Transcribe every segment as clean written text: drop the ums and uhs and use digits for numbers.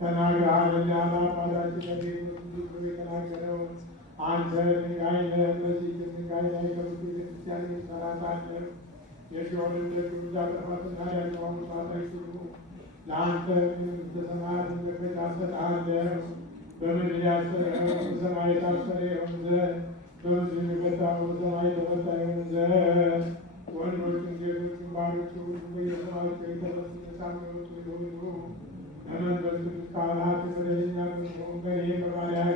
ተናግረሃልና አባታችን የተናገረው አንተ ድንጋይ ነህ። በዚህ ድንጋይ ላይ በብዙ ቤተክርስቲያን እንሰራታለን። የሲኦልን ደጆች አጠፋትና ያለውን ማታ ይችሉ ለአንተ በሰማያት መክፈቻ እሰጥሃለሁ። በምድር ያሰረኸው በሰማይ የታሰረ ይሆን ዘንድ በምድር የፈታኸው በሰማይ የተፈታ ይሆን ዘንድ ወንዶችን ሴቶችን ባሮች ሁሉ በየስማቸው የተፈቱ ሳሚዎቹ ይሁኑ። ለመንፈስ ቅዱስ ካህናት በደለኛ ብንሆን በእኔ በባሪያህ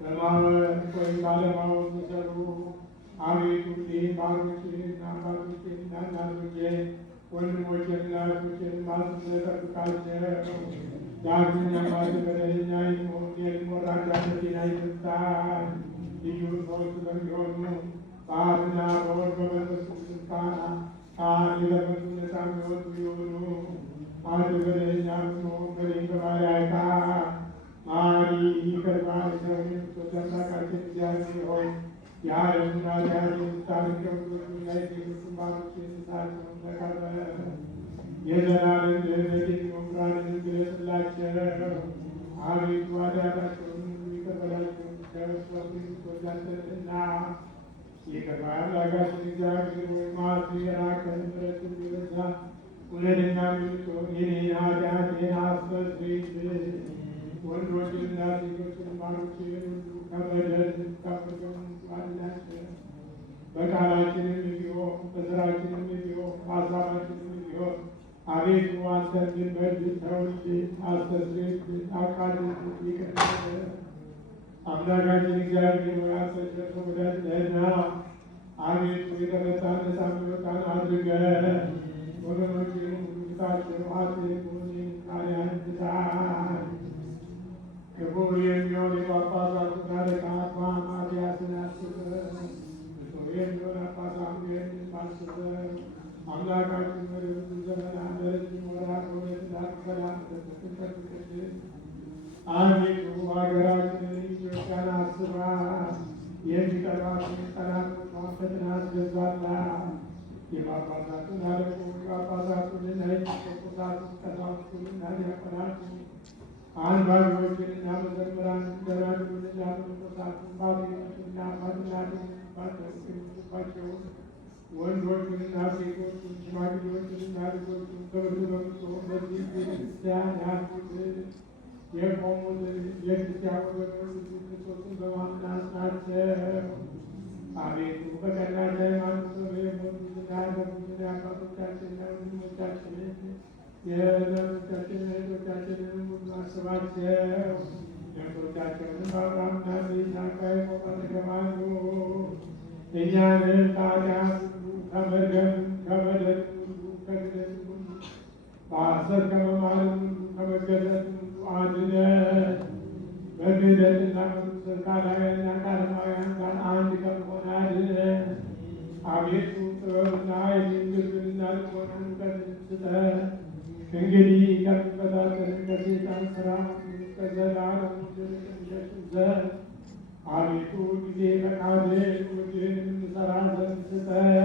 በማወቅ ወይም ባለማወቅ የሚሰሩ አቤቱ ይህን ባሮችህን አባቶችህንና እናቶቼን ወንድሞቼንና እህቶቼን ማስበህ ጠብቃቸው። ዳግመኛም አንተ በደለኛ የመሆን ወራዳነቴን አይተሳል። ልዩ ሰዎች በሚሆኑ በአብና በወልድ በመንፈስ ቅዱስ ካህን የለበሱ ነፃ የሚወጡ ይሁኑ። አንተ በደለኛ ብንሆን በእኔ በባሪያህ ማሪ ይቅር ባይ ሰው የምትወድ አምላካችን እግዚአብሔር ሆይ የዓለምና የዓለም ታሪክ ላይ ሴቶችን ባሮችህን ሳቸውን ተቀበል። የዘላለም ድኅነት የሚሆን ብርሃንን ግለጽላቸው። አቤቱ ኃጢአታቸውን ሁሉ ይቅር በላቸው። ከእርሱ የምትወድ አንተ ነህና ይቅር ባይ አምላካችን እግዚአብሔር ሆይ መዓትህ የራቀ ምሕረትህ የበዛ እውነተኛ የምትሆን የእኔን ኃጢአቴን አስተስርይልኝ። ወንዶችንና ሴቶችን ባሮችህን ሁሉ ከበደል ከፍቅር አድናቸው። በቃላችንም ቢሆን በሥራችንም ቢሆን በሐሳባችንም ቢሆን አቤቱ አንተን ብንበድል ተውልን፣ አስተስርይልን፣ አቃልልን፣ ይቅር በለን። አምላካችን እግዚአብሔር ሆይ አንተ ቸር ወዳጅ ነህና አቤቱ የተመታን ነፃ የሚወጣን አድርገን። ወገኖችህን ሁሉ ፍታቸው፣ አትሁን ቃልህን ፍታ። ክቡር የሚሆን የጳጳሳቱን አለቃ አባ ማትያስን አስበህ፣ ብፁዕ የሚሆን አባ ሳሙኤልን አስበህ። አምላካችን ወደ ብዙ ዘመናት ለረጅም ወራት በእውነትና በሰላም በፍቅር ጠብቅልን። አቤቱ ሀገራችንን ኢትዮጵያን አስባት። የሚጠሏትን ጠላቶቿን ፈጥነህ አስገዛላት። የጳጳሳቱን አለቆች ጳጳሳቱንና ኤጲስቆጶሳቱን ቀሳውስቱንና ዲያቆናቱን አንባቢዎችንና መዘምራንን ደናግሉንና መነኮሳቱን ባልቴቶችንና ባትናቸውን ወንዶቹንና ሴቶቹን ሽማግሌዎችንና ልጆቹን በብዙ በምትሆን በዚህ ቤተክርስቲያን ያሉትን የቆሙትን የክርስቲያን ወገኖች ብዙ ክርስቶስን በማመን አጽናቸው። አቤቱ በቀናች ሃይማኖት የሞቱትና ያገቡትን የአባቶቻችንና ወንድሞቻችንን የዘሮቻችንን እህቶቻችንን ሁሉ አስባቸው። ነፍሶቻቸውንም በአብርሃምና በይስሐቅ በያዕቆብ አጠገባሉ። እኛንም ከኃጢአት ሁሉ ከመርገም ከበደል ሁሉ ከክደት ሁሉ በሐሰት ከመማልም ሁሉ ከመገደል ሁሉ አድነን። በክህደትና በርኵሰት ከአላውያንና ከዓለማውያን ጋር አንድ ከመሆን አድነን። አቤቱ ጥበብና ኃይልን ግርምንና ልቦናን እውቀትን ስጠን። እንግዲህ ከሚፈታተን ከሰይጣን ሥራ እስከ ዘላለሙ ድረስ እንሸሽ ዘንድ አቤቱ ጊዜ ፈቃድህን ወድህን እንሠራ ዘንድ ስጠን።